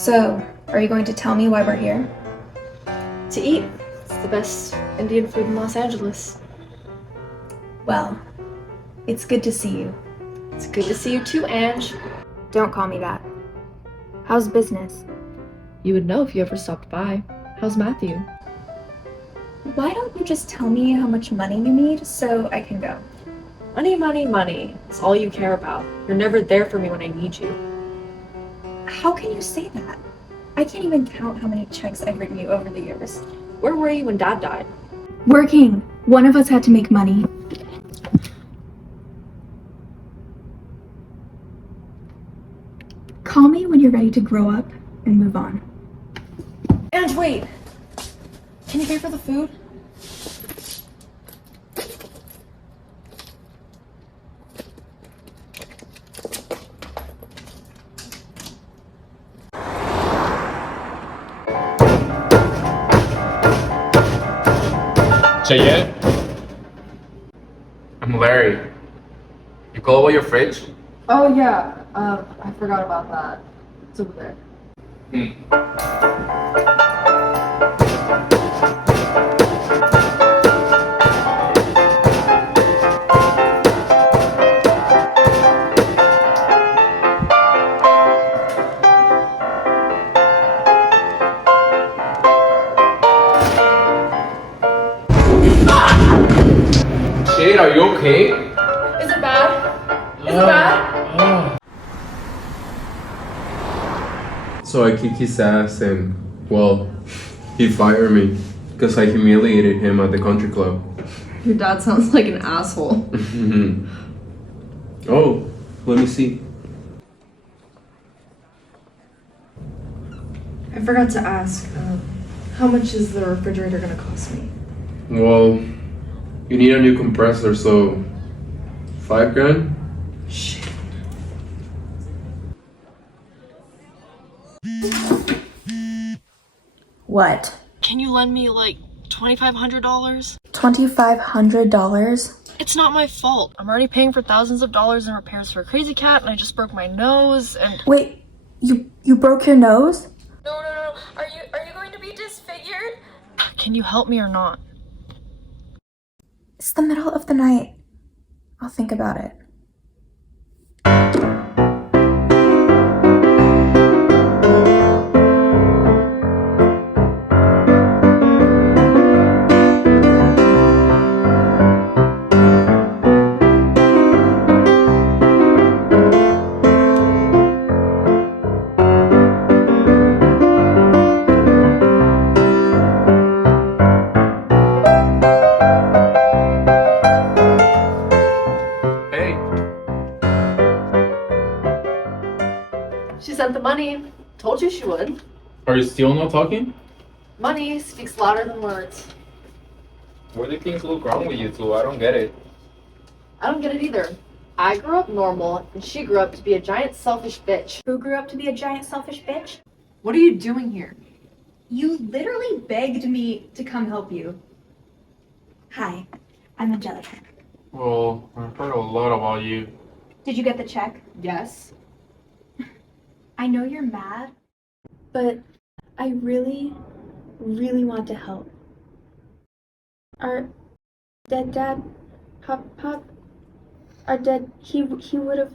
So, are you going to tell me why we're here? To eat. It's the best Indian food in Los Angeles. Well, it's good to see you. It's good to see you too, Ange. Don't call me that. How's business? You would know if you ever stopped by. How's Matthew? Why don't you just tell me how much money you need so I can go? Money, money, money. It's all you care about. You're never there for me when I need you. How can you say that? I can't even count how many checks I've written you over the years. Where were you when Dad died? Working. One of us had to make money. Call me when you're ready to grow up and move on. Ange, wait! Can you pay for the food? Cheyenne? I'm Larry. You call about your fridge? Oh yeah, I forgot about that. It's over there. Shade, are you okay? Is it bad? Is it bad? So I kicked his ass and, well, he fired me because I humiliated him at the country club. Your dad sounds like an asshole. Oh, let me see. I forgot to ask, how much is the refrigerator gonna cost me? Well, you need a new compressor, so $5,000? Shit. What? Can you lend me like $2,500? $2,500? It's not my fault. I'm already paying for thousands of dollars in repairs for a crazy cat, and I just broke my nose, and... Wait, you broke your nose? No. Are you going to be disfigured? Can you help me or not? It's the middle of the night. I'll think about it. She sent the money. Told you she would. Are you still not talking? Money speaks louder than words. Where do things look wrong with you two? I don't get it. I don't get it either. I grew up normal, and she grew up to be a giant selfish bitch. Who grew up to be a giant selfish bitch? What are you doing here? You literally begged me to come help you. Hi, I'm Angelica. Well, I've heard a lot about you. Did you get the check? Yes. I know you're mad, but I really, really want to help. Our dead dad, Pop, our dead, he really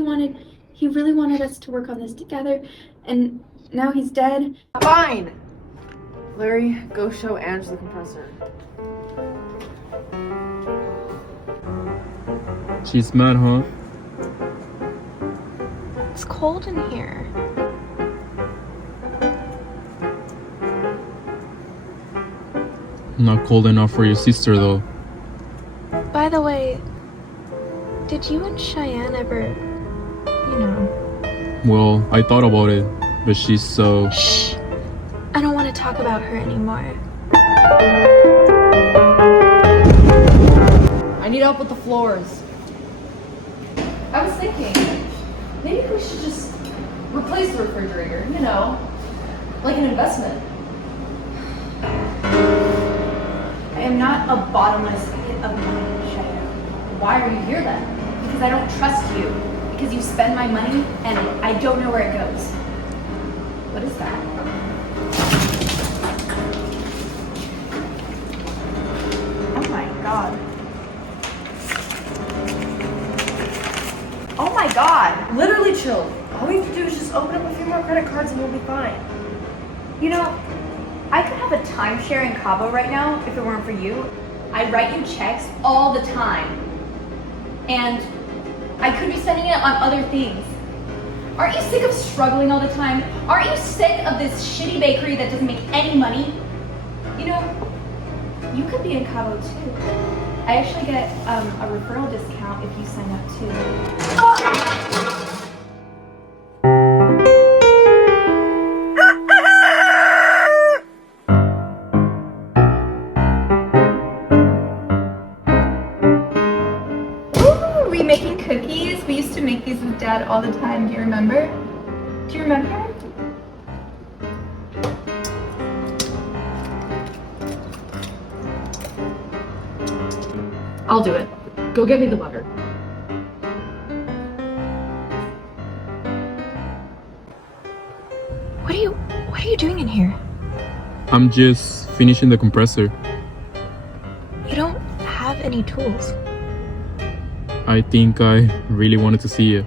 wanted us to work on this together, and now he's dead. Fine! Larry, go show Ange the compressor. She's mad, huh? It's cold in here. Not cold enough for your sister, though. By the way, did you and Cheyenne ever, Well, I thought about it, but she's so... Shh! I don't want to talk about her anymore. I need help with the floors. I was thinking, maybe we should just replace the refrigerator, like an investment. I am not a bottomless pit of money, Cheyenne. Why are you here then? Because I don't trust you. Because you spend my money and I don't know where it goes. What is that? Oh my god. Oh my god. Literally chill. All we have to do is just open up a few more credit cards and we'll be fine. You know, I could have a timeshare in Cabo right now if it weren't for you. I write you checks all the time. And I could be sending it on other things. Aren't you sick of struggling all the time? Aren't you sick of this shitty bakery that doesn't make any money? You know, you could be in Cabo too. I actually get a referral discount if you sign up too. Oh! Making cookies. We used to make these with Dad all the time. Do you remember? Do you remember? I'll do it. Go get me the butter. What are you doing in here? I'm just finishing the compressor. You don't have any tools. I think I really wanted to see you.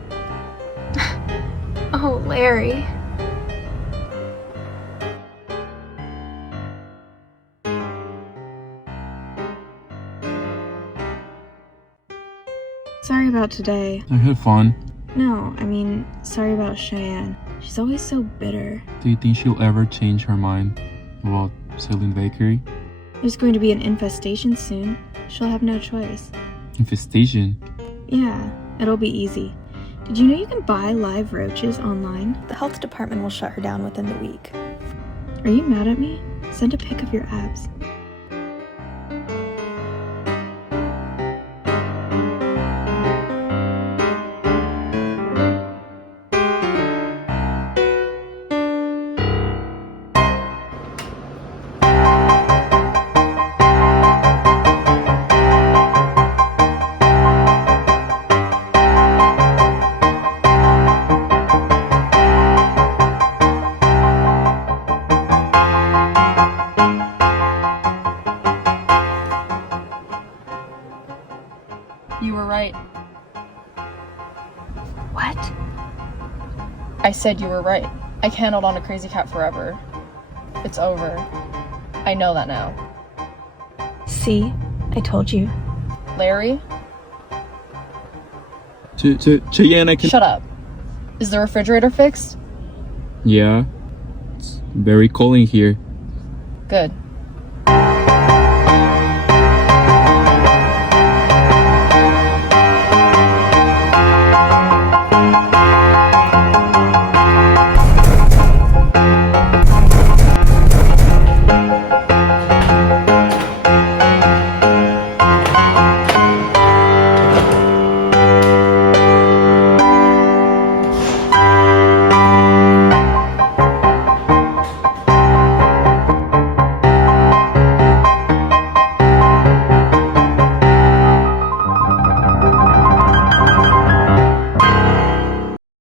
Oh, Larry. Sorry about today. I had fun. No, I mean, sorry about Cheyenne. She's always so bitter. Do you think she'll ever change her mind about selling bakery? There's going to be an infestation soon. She'll have no choice. Infestation? Yeah, it'll be easy. Did you know you can buy live roaches online? The health department will shut her down within the week. Are you mad at me? Send a pic of your abs. You were right. What? I said you were right. I can't hold on to Crazy Cat forever. It's over. I know that now. See? I told you. Larry? Cheyenne, I can... Shut up. Is the refrigerator fixed? Yeah. It's very cold in here. Good.